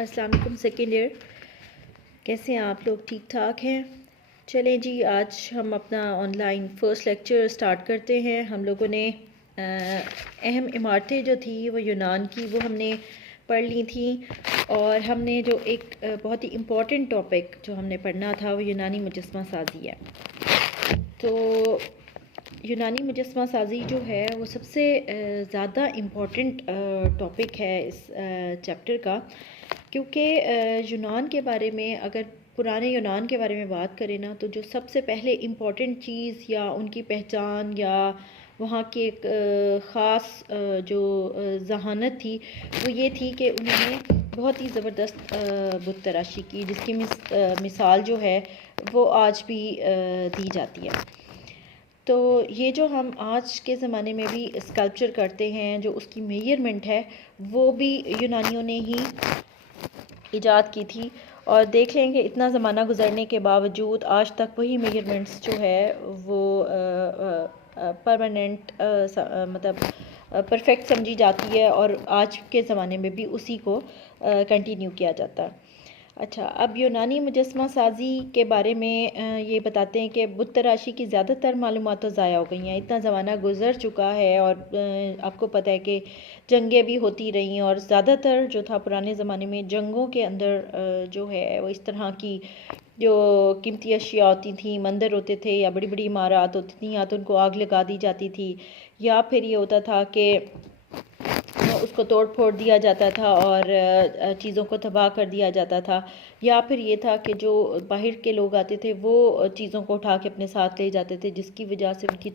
السلام علیکم second year, کیسے ہیں آپ لوگ؟ ٹھیک ٹھاک ہیں؟ چلیں جی، آج ہم اپنا on line first lecture start کرتے ہیں۔ ہم لوگوں نے اہم عمارتیں جو تھی وہ یونان کی، وہ ہم نے پڑھ لی تھیں، اور ہم نے جو ایک بہت ہی امپورٹنٹ ٹاپک جو ہم نے پڑھنا تھا وہ یونانی مجسمہ سازی ہے۔ تو یونانی مجسمہ سازی جو ہے وہ سب سے زیادہ امپورٹنٹ ٹاپک ہے اس چیپٹر کا، کیونکہ یونان کے بارے میں اگر پرانے یونان کے بارے میں بات کریں نا، تو جو سب سے پہلے امپورٹنٹ چیز یا ان کی پہچان یا وہاں کی ایک خاص جو ذہانت تھی وہ یہ تھی کہ انہوں نے بہت ہی زبردست بت تراشی کی، جس کی مثال جو ہے وہ آج بھی دی جاتی ہے۔ تو یہ جو ہم آج کے زمانے میں بھی اسکلپچر کرتے ہیں، جو اس کی میجرمنٹ ہے وہ بھی یونانیوں نے ہی ایجاد کی تھی، اور دیکھ لیں کہ اتنا زمانہ گزرنے کے باوجود آج تک وہی میجرمنٹس جو ہے وہ پرماننٹ مطلب پرفیکٹ سمجھی جاتی ہے، اور آج کے زمانے میں بھی اسی کو کنٹینیو کیا جاتا ہے۔ اچھا، اب یونانی مجسمہ سازی کے بارے میں یہ بتاتے ہیں کہ بت تراشی کی زیادہ تر معلومات تو ضائع ہو گئی ہیں، اتنا زمانہ گزر چکا ہے، اور آپ کو پتہ ہے کہ جنگیں بھی ہوتی رہی ہیں، اور زیادہ تر جو تھا پرانے زمانے میں جنگوں کے اندر جو ہے وہ اس طرح کی جو قیمتی اشیاء ہوتی تھیں، مندر ہوتے تھے یا بڑی بڑی عمارات ہوتی تھیں، یا تو ان کو آگ لگا دی جاتی تھی، یا پھر یہ ہوتا تھا کہ اس کو توڑ پھوڑ دیا جاتا تھا اور چیزوں کو تباہ کر دیا جاتا تھا، یا پھر یہ تھا کہ جو باہر کے لوگ آتے تھے وہ چیزوں کو اٹھا کے اپنے ساتھ لے جاتے تھے، جس کی وجہ سے ان کی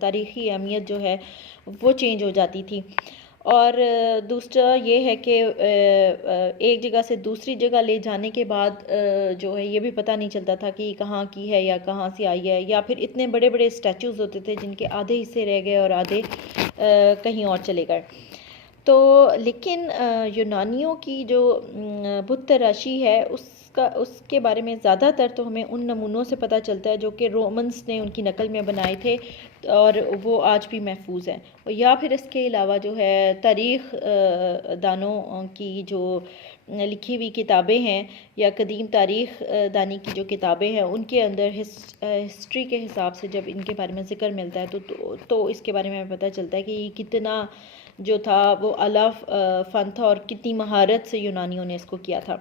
تاریخی اہمیت جو ہے وہ چینج ہو جاتی تھی۔ اور دوسرا یہ ہے کہ ایک جگہ سے دوسری جگہ لے جانے کے بعد جو ہے یہ بھی پتہ نہیں چلتا تھا کہ یہ کہاں کی ہے یا کہاں سے آئی ہے، یا پھر اتنے بڑے بڑے اسٹیچوز ہوتے تھے جن کے آدھے حصے رہ گئے اور آدھے کہیں اور چلے گئے۔ تو لیکن یونانیوں کی جو بت تراشی ہے اس کے بارے میں زیادہ تر تو ہمیں ان نمونوں سے پتہ چلتا ہے جو کہ رومنس نے ان کی نقل میں بنائے تھے، اور وہ آج بھی محفوظ ہیں، یا پھر اس کے علاوہ جو ہے تاریخ دانوں کی جو لکھی ہوئی کتابیں ہیں، یا قدیم تاریخ دانی کی جو کتابیں ہیں، ان کے اندر ہسٹری کے حساب سے جب ان کے بارے میں ذکر ملتا ہے تو اس کے بارے میں پتہ چلتا ہے کہ یہ کتنا جو تھا وہ اعلیٰ فن تھا، اور کتنی مہارت سے یونانیوں نے اس کو کیا تھا۔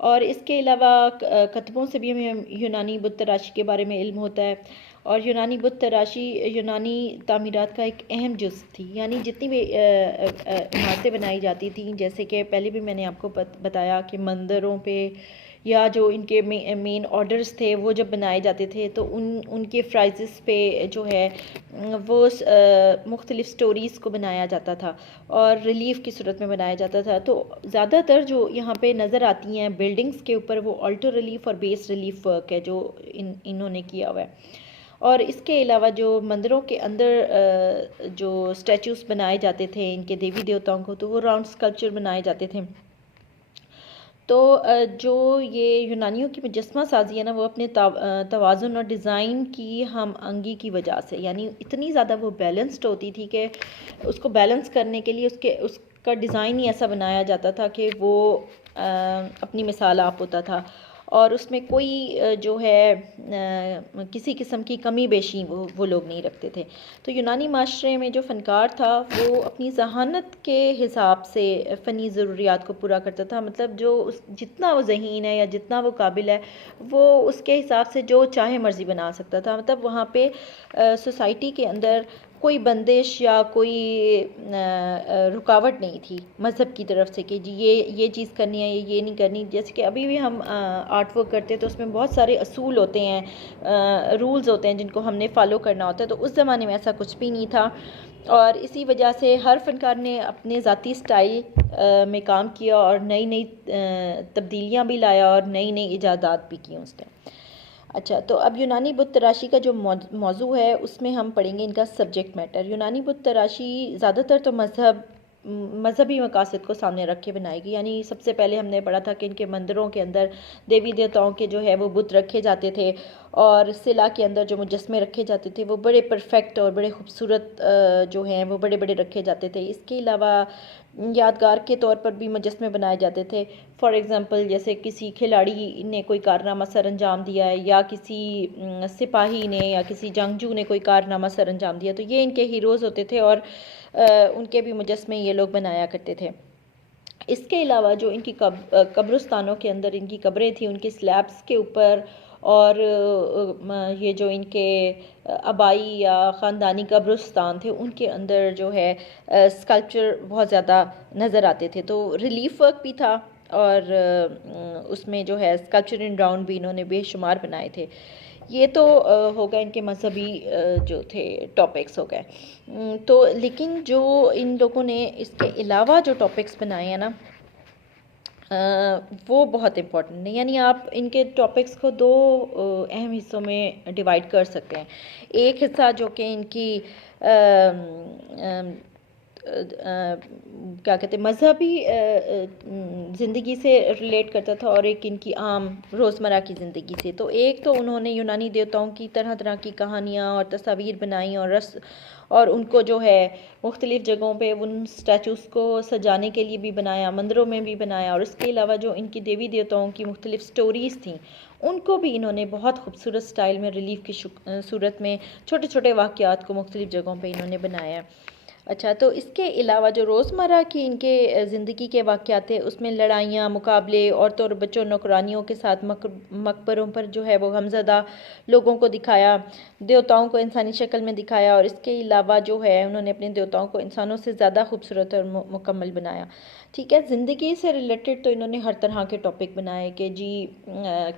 اور اس کے علاوہ کتبوں سے بھی ہمیں یونانی بت تراشی کے بارے میں علم ہوتا ہے، اور یونانی بت تراشی یونانی تعمیرات کا ایک اہم جز تھی، یعنی جتنی بھی عمارتیں بنائی جاتی تھیں، جیسے کہ پہلے بھی میں نے آپ کو بتایا کہ مندروں پہ یا جو ان کے مین آرڈرز تھے وہ جب بنائے جاتے تھے تو ان کے فرائزز پہ جو ہے وہ مختلف سٹوریز کو بنایا جاتا تھا، اور ریلیف کی صورت میں بنایا جاتا تھا۔ تو زیادہ تر جو یہاں پہ نظر آتی ہیں بلڈنگز کے اوپر وہ آلٹر ریلیف اور بیس ریلیف ورک ہے جو انہوں نے کیا ہوا ہے۔ اور اس کے علاوہ جو مندروں کے اندر جو سٹیچوز بنائے جاتے تھے ان کے دیوی دیوتاؤں کو، تو وہ راؤنڈ اسکلپچر بنائے جاتے تھے۔ تو جو یہ یونانیوں کی مجسمہ سازی ہے نا، وہ اپنے توازن اور ڈیزائن کی ہم آہنگی کی وجہ سے، یعنی اتنی زیادہ وہ بیلنسڈ ہوتی تھی کہ اس کو بیلنس کرنے کے لیے اس کا ڈیزائن ہی ایسا بنایا جاتا تھا کہ وہ اپنی مثال آپ ہوتا تھا، اور اس میں کوئی جو ہے کسی قسم کی کمی بیشی وہ لوگ نہیں رکھتے تھے۔ تو یونانی معاشرے میں جو فنکار تھا وہ اپنی ذہانت کے حساب سے فنی ضروریات کو پورا کرتا تھا، مطلب جو جتنا وہ ذہین ہے یا جتنا وہ قابل ہے وہ اس کے حساب سے جو چاہے مرضی بنا سکتا تھا۔ مطلب وہاں پہ سوسائٹی کے اندر کوئی بندش یا کوئی رکاوٹ نہیں تھی مذہب کی طرف سے کہ جی یہ چیز کرنی ہے، یہ نہیں کرنی۔ جیسے کہ ابھی بھی ہم آرٹ ورک کرتے ہیں تو اس میں بہت سارے اصول ہوتے ہیں، رولز ہوتے ہیں جن کو ہم نے فالو کرنا ہوتا ہے، تو اس زمانے میں ایسا کچھ بھی نہیں تھا، اور اسی وجہ سے ہر فنکار نے اپنے ذاتی سٹائل میں کام کیا، اور نئی تبدیلیاں بھی لایا، اور نئی ایجادات بھی کی اس نے۔ اچھا، تو اب یونانی بت تراشی کا جو موضوع ہے اس میں ہم پڑھیں گے ان کا سبجیکٹ میٹر۔ یونانی بت تراشی زیادہ تر تو مذہب مذہبی مقاصد کو سامنے رکھ کے بنائی گئی. یعنی سب سے پہلے ہم نے پڑھا تھا کہ ان کے مندروں کے اندر دیوی دیوتاؤں کے جو ہے وہ بت رکھے جاتے تھے، اور صلہ کے اندر جو مجسمے رکھے جاتے تھے وہ بڑے پرفیکٹ اور بڑے خوبصورت جو ہیں وہ بڑے بڑے رکھے جاتے تھے. اس کے علاوہ یادگار کے طور پر بھی مجسمے بنائے جاتے تھے. فار ایگزامپل جیسے کسی کھلاڑی نے کوئی کارنامہ سر انجام دیا ہے، یا کسی سپاہی نے یا کسی جنگجو نے کوئی کارنامہ سر انجام دیا، تو یہ ان کے ہیروز ہوتے تھے، اور ان کے بھی مجسمے یہ لوگ بنایا کرتے تھے. اس کے علاوہ جو ان کی قبرستانوں کے اندر ان کی قبریں تھیں، ان کی سلیبس کے اوپر، اور یہ جو ان کے آبائی یا خاندانی قبرستان تھے ان کے اندر جو ہے اسکلپچر بہت زیادہ نظر آتے تھے. تو ریلیف ورک بھی تھا، اور اس میں جو ہے اسکلپچر ان راؤنڈ بھی انہوں نے بے شمار بنائے تھے. یہ تو ہو گئے ان کے مذہبی جو تھے ٹاپکس ہو گئے. تو لیکن جو ان لوگوں نے اس کے علاوہ جو ٹاپکس بنائے ہیں نا وہ بہت امپورٹنٹ ہیں. یعنی آپ ان کے ٹاپکس کو دو اہم حصوں میں ڈیوائڈ کر سکتے ہیں. ایک حصہ جو کہ ان کی کیا کہتے ہیں مذہبی زندگی سے ریلیٹ کرتا تھا، اور ایک ان کی عام روزمرہ کی زندگی سے. تو ایک تو انہوں نے یونانی دیوتاؤں کی طرح طرح کی کہانیاں اور تصاویر بنائیں، اور ان کو جو ہے مختلف جگہوں پہ ان سٹیچوز کو سجانے کے لیے بھی بنایا، مندروں میں بھی بنایا. اور اس کے علاوہ جو ان کی دیوی دیوتاؤں کی مختلف سٹوریز تھیں ان کو بھی انہوں نے بہت خوبصورت سٹائل میں ریلیف کی صورت میں چھوٹے چھوٹے واقعات کو مختلف جگہوں پہ انہوں نے بنایا. اچھا، تو اس کے علاوہ جو روزمرہ کی ان کے زندگی کے واقعات تھے اس میں لڑائیاں، مقابلے، عورتوں اور بچوں نوکرانیوں کے ساتھ مقبروں پر جو ہے وہ غمزدہ لوگوں کو دکھایا، دیوتاؤں کو انسانی شکل میں دکھایا. اور اس کے علاوہ جو ہے انہوں نے اپنے دیوتاؤں کو انسانوں سے زیادہ خوبصورت اور مکمل بنایا. ٹھیک ہے، زندگی سے ریلیٹڈ تو انہوں نے ہر طرح کے ٹاپک بنائے کہ جی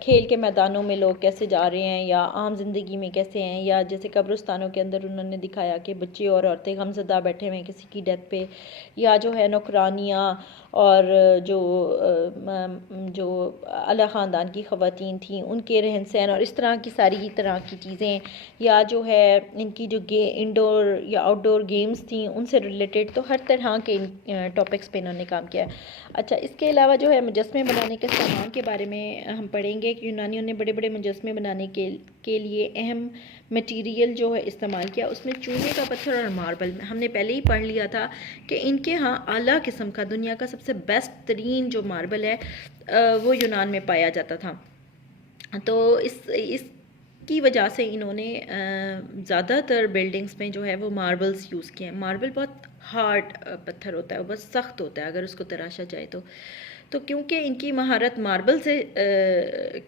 کھیل کے میدانوں میں لوگ کیسے جا رہے ہیں، یا عام زندگی میں کیسے ہیں، یا جیسے قبرستانوں کے اندر انہوں نے دکھایا کہ بچے اور عورتیں غمزدہ بیٹھے ہوئے ہیں کسی کی ڈیتھ پہ، یا جو ہے نوکرانیاں اور جو اعلیٰ خاندان کی خواتین تھیں ان کے رہن سہن اور اس طرح کی ساری طرح کی چیزیں، یا جو ہے ان کی جو انڈور یا آؤٹ ڈور گیمز تھیں ان سے ریلیٹڈ. تو ہر طرح کے ٹاپکس پہ انہوں نے کام کیا. اچھا، اس کے علاوہ جو ہے مجسمے بنانے کے سامان کے بارے میں ہم پڑھیں گے کہ یونانیوں نے بڑے بڑے مجسمے بنانے کے لیے اہم مٹیریل جو ہے استعمال کیا. اس میں چونے کا پتھر اور ماربل. ہم نے پہلے ہی پڑھ لیا تھا کہ ان کے ہاں اعلیٰ قسم کا دنیا کا سب سے بیسٹ ترین جو ماربل ہے وہ یونان میں پایا جاتا تھا. تو اس کی وجہ سے انہوں نے زیادہ تر بلڈنگز میں جو ہے وہ ماربلز یوز کیے ہیں. ماربل بہت ہارڈ پتھر ہوتا ہے، وہ بہت سخت ہوتا ہے اگر اس کو تراشا جائے تو کیونکہ ان کی مہارت ماربل سے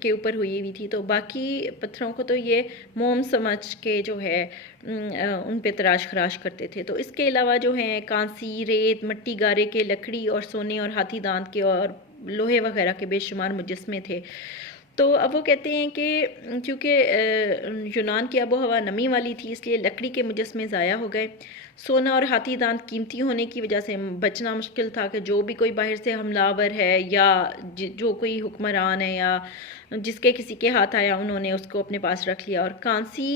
کے اوپر ہوئی ہوئی تھی، تو باقی پتھروں کو تو یہ موم سمجھ کے جو ہے ان پہ تراش خراش کرتے تھے. تو اس کے علاوہ جو ہیں کانسی، ریت، مٹی، گارے کے، لکڑی اور سونے اور ہاتھی دانت کے اور لوہے وغیرہ کے بے شمار مجسمے تھے. تو اب وہ کہتے ہیں کہ کیونکہ یونان کی آب و ہوا نمی والی تھی اس لیے لکڑی کے مجسمے ضائع ہو گئے. سونا اور ہاتھی دانت قیمتی ہونے کی وجہ سے بچنا مشکل تھا کہ جو بھی کوئی باہر سے حملہ آور ہے یا جو کوئی حکمران ہے یا جس کے کسی کے ہاتھ آیا انہوں نے اس کو اپنے پاس رکھ لیا. اور کانسی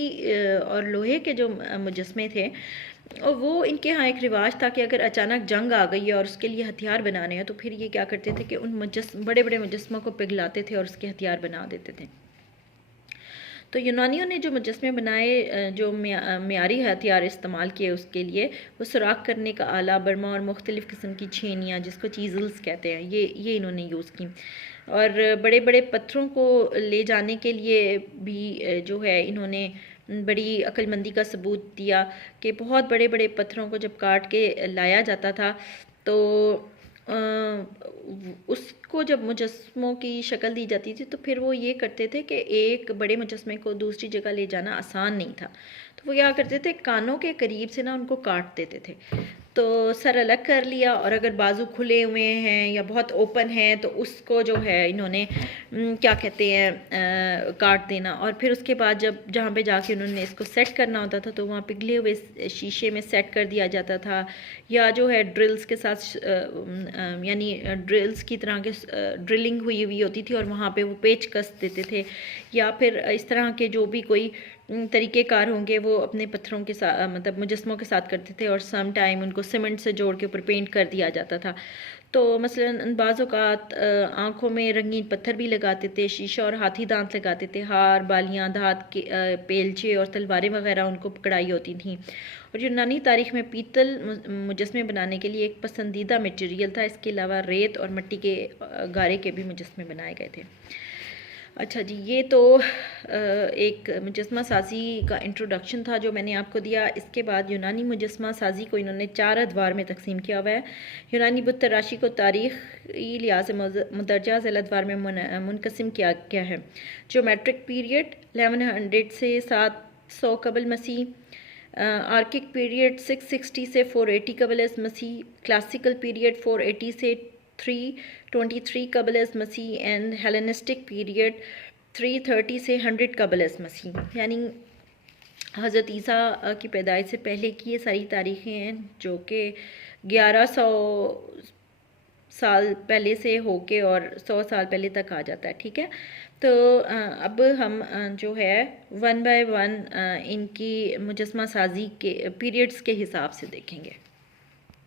اور لوہے کے جو مجسمے تھے وہ ان کے ہاں ایک رواج تھا کہ اگر اچانک جنگ آ گئی ہے اور اس کے لیے ہتھیار بنانے ہیں تو پھر یہ کیا کرتے تھے کہ ان بڑے بڑے مجسموں کو پگھلاتے تھے اور اس کے ہتھیار بنا دیتے تھے. تو یونانیوں نے جو مجسمے بنائے، جو معیاری ہتھیار استعمال کیے اس کے لیے، وہ سوراخ کرنے کا آلہ، برما اور مختلف قسم کی چھینیاں جس کو چیزلز کہتے ہیں یہ انہوں نے یوز کی. اور بڑے بڑے پتھروں کو لے جانے کے لیے بھی جو ہے انہوں نے بڑی عقل مندی کا ثبوت دیا کہ بہت بڑے بڑے پتھروں کو جب کاٹ کے لایا جاتا تھا تو اس کو جب مجسموں کی شکل دی جاتی تھی تو پھر وہ یہ کرتے تھے کہ ایک بڑے مجسمے کو دوسری جگہ لے جانا آسان نہیں تھا، تو وہ کیا کرتے تھے کانوں کے قریب سے نا ان کو کاٹ دیتے تھے. تو سر الگ کر لیا، اور اگر بازو کھلے ہوئے ہیں یا بہت اوپن ہیں تو اس کو جو ہے انہوں نے کیا کہتے ہیں کاٹ دینا. اور پھر اس کے بعد جہاں پہ جا کے انہوں نے اس کو سیٹ کرنا ہوتا تھا تو وہاں پگھلے ہوئے شیشے میں سیٹ کر دیا جاتا تھا، یا جو ہے ڈرلز کے ساتھ یعنی ڈرلز کی طرح کے ڈرلنگ ہوئی ہوتی تھی اور وہاں پہ وہ پیچ کس دیتے تھے، یا پھر اس طرح کے جو بھی کوئی طریقہ کار ہوں گے وہ اپنے پتھروں کے ساتھ مطلب مجسموں کے ساتھ کرتے تھے، اور سم ٹائم ان کو سیمنٹ سے جوڑ کے اوپر پینٹ کر دیا جاتا تھا۔ تو مثلاً بعض اوقات آنکھوں میں رنگین پتھر بھی لگاتے تھے، شیشہ اور ہاتھی دانت لگاتے تھے، ہار، بالیاں، دھات کے پیلچے اور تلواریں وغیرہ ان کو پکڑائی ہوتی تھیں۔ اور یونانی تاریخ میں پیتل مجسمے بنانے کے لیے ایک پسندیدہ میٹیریل تھا۔ اس کے علاوہ ریت اور مٹی کے گارے کے بھی مجسمے بنائے گئے تھے۔ اچھا جی، یہ تو ایک مجسمہ سازی کا انٹروڈکشن تھا جو میں نے آپ کو دیا۔ اس کے بعد یونانی مجسمہ سازی کو انہوں نے 4 ادوار میں تقسیم کیا ہوا ہے۔ یونانی بت تراشی کو تاریخی لحاظ سے مندرجہ ذیل ادوار میں منقسم کیا گیا ہے۔ جیومیٹرک پیریڈ 1100 سے 700 قبل مسیح، آرکک پیریڈ 660 سے 480 قبل از مسیح، کلاسیکل پیریڈ 480 سے 323 قبل از مسیح، اینڈ ہیلینسٹک پیریڈ 330 سے 100 قبل از مسیح۔ یعنی حضرت عیسیٰ کی پیدائش سے پہلے کی یہ ساری تاریخیں ہیں جو کہ 1100 سال پہلے سے ہو کے اور 100 سال پہلے تک آ جاتا ہے، ٹھیک ہے۔ تو اب ہم جو ہے 1 بائی 1 ان کی مجسمہ سازی کے پیریڈز کے حساب سے دیکھیں گے۔